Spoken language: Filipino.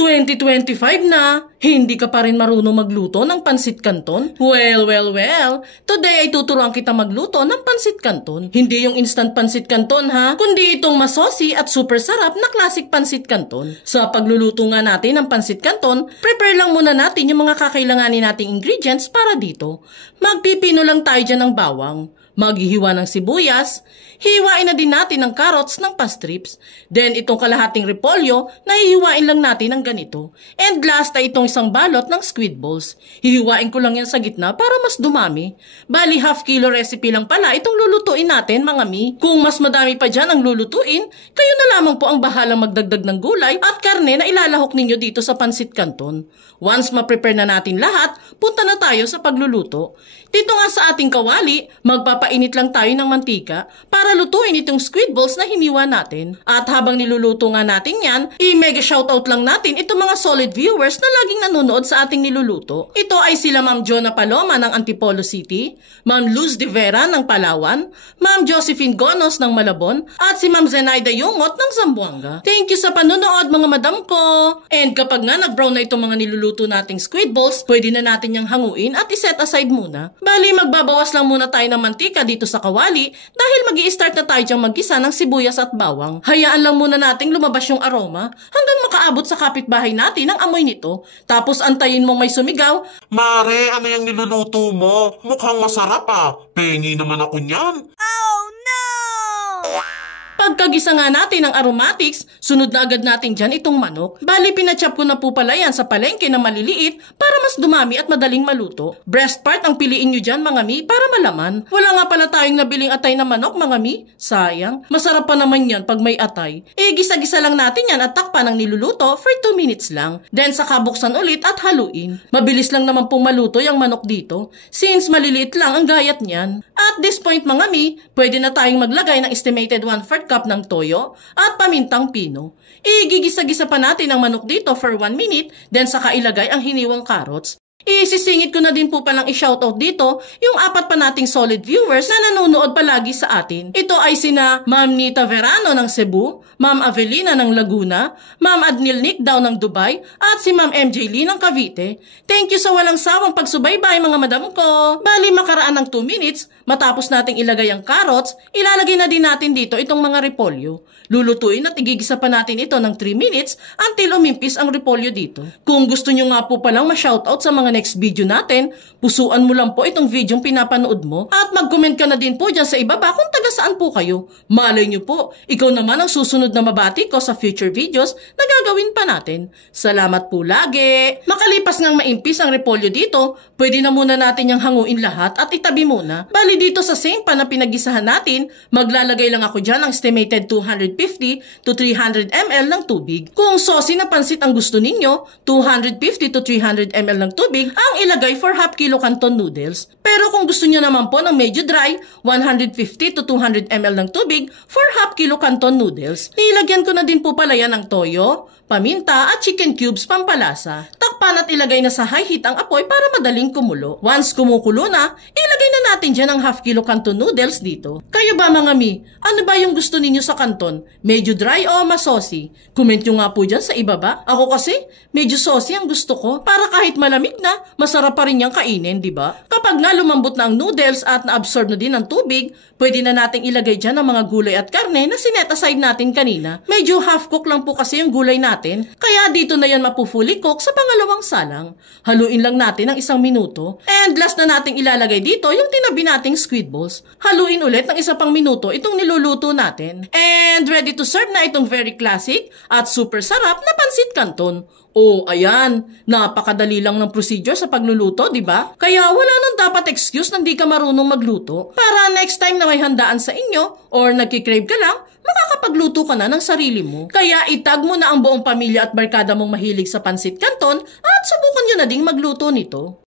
2025 na, hindi ka pa rin marunong magluto ng pansit canton? Well, today ay tuturuan kita magluto ng pansit canton. Hindi yung instant pansit canton ha, kundi itong masosi at super sarap na classic pansit canton. Sa pagluluto nga natin ng pansit canton, prepare lang muna natin yung mga kakailanganin nating ingredients para dito. Magpipino lang tayo dyan ng bawang. Maghihiwa ng sibuyas, hiwain na din natin ng carrots ng pastrips, then itong kalahating repolyo na hihiwain lang natin ng ganito. And last ay itong isang balot ng squid balls. Hihiwain ko lang yan sa gitna para mas dumami. Bali half kilo recipe lang pala itong lulutuin natin mga mi. Kung mas madami pa dyan ang lulutuin, kayo na lamang po ang bahalang magdagdag ng gulay at karne na ilalahok ninyo dito sa pansit canton. Once ma-prepare na natin lahat, punta na tayo sa pagluluto. Dito nga sa ating kawali, magpapainit lang tayo ng mantika para lutuin itong squid balls na hiniwa natin. At habang niluluto nga natin yan, i-mega shoutout lang natin itong mga solid viewers na laging nanonood sa ating niluluto. Ito ay sila Ma'am Jonah Paloma ng Antipolo City, Ma'am Luz De Vera ng Palawan, Ma'am Josephine Gonos ng Malabon, at si Ma'am Zenaida Yungot ng Zamboanga. Thank you sa panonood mga madam ko! And kapag nga nag-brown na itong mga niluluto nating squid balls, pwede na natin yung hanguin at iset aside muna. Bali, magbabawas lang muna tayo ng mantika dito sa kawali dahil magi-start na tayo dyang maggisa ng sibuyas at bawang. Hayaan lang muna nating lumabas yung aroma hanggang makaabot sa kapitbahay natin ang amoy nito. Tapos antayin mong may sumigaw, Mare, ano yung niluluto mo? Mukhang masarap ah. Pengi naman ako niyan. Pagkagisa nga natin ng aromatics, sunod na agad natin dyan itong manok. Bali, pinachop ko na po pala yan sa palengke na maliliit para mas dumami at madaling maluto. Breast part ang piliin nyo dyan mga mi para malaman. Wala nga pala tayong nabiling atay na manok mga mi. Sayang. Masarap pa naman yan pag may atay. Gisa-gisa lang natin yan at takpan ng niluluto for 2 minutes lang. Then saka buksan ulit at haluin. Mabilis lang naman pong maluto yung manok dito since maliliit lang ang gayat niyan. At this point mga mi, pwede na tayong maglagay ng estimated 1/4 cup ng toyo at pamintang pino. Igigisa-gisa pa natin ang manok dito for 1 minute, then saka ilagay ang hiniwang carrots. Isisingit ko na din po palang i-shoutout dito yung 4 pa nating solid viewers na nanonood palagi sa atin. Ito ay sina Ma'am Nita Verano ng Cebu, Ma'am Avelina ng Laguna, Ma'am Adnil Nickdaw ng Dubai, at si Ma'am MJ Lee ng Cavite. Thank you sa walang sawang pagsubaybay mga madam ko. Bali makaraan ng 2 minutes, matapos nating ilagay ang carrots, ilalagay na din natin dito itong mga repolyo. Lulutuin at igigisa pa natin ito ng 3 minutes until umimpis ang repolyo dito. Kung gusto nyo nga po palang ma-shoutout sa mga next video natin, pusuan mo lang po itong video yung pinapanood mo at mag-comment ka na din po dyan sa ibaba kung taga saan po kayo. Malay nyo po, ikaw naman ang susunod na mabati ko sa future videos na gagawin pa natin. Salamat po lagi! Makalipas ngang maimpis ang repolyo dito, pwede na muna natin yung hanguin lahat at itabi muna. Bali dito sa same pan na pinagisahan natin, maglalagay lang ako dyan ng estimated 250 to 300 ml ng tubig. Kung saucy na pansit ang gusto ninyo, 250 to 300 ml ng tubig ang ilagay for half kilo canton noodles. Pero kung gusto niyo naman po ng medyo dry, 150 to 200 ml ng tubig for half kilo canton noodles. Nilagyan ko na din po pala yan ng toyo, paminta at chicken cubes pampalasa. Takpan at ilagay na sa high heat ang apoy para madaling kumulo. Once kumukulo na, ilagay na natin dyan ang half kilo canton noodles dito. Kayo ba mga mi? Ano ba yung gusto ninyo sa canton? Medyo dry o masosi? Comment nyo nga po dyan sa ibaba. Ako kasi, medyo saucy ang gusto ko para kahit malamig na, masarap pa rin niyang kainin, di ba? Kapag nga lumambot na ang noodles at na-absorb na din ang tubig, pwede na nating ilagay dyan ang mga gulay at karne na sinet aside natin kanina. Medyo half cook lang po kasi yung gulay natin, kaya dito na yan mapu-fully cook sa pangalawang salang. Haluin lang natin ng 1 minuto. And last na nating ilalagay dito yung tinabi nating squid balls. Haluin ulit ng 1 pang minuto itong niluluto natin. And ready to serve na itong very classic at super sarap na pansit canton. Oh, ayan. Napakadali lang ng procedure sa pagluluto, di ba? Kaya wala nang dapat excuse na di ka marunong magluto. Para next time na may handaan sa inyo or nagkikrave ka lang, makakapagluto ka na ng sarili mo. Kaya itag mo na ang buong pamilya at barkada mong mahilig sa pansit canton at subukan nyo na ding magluto nito.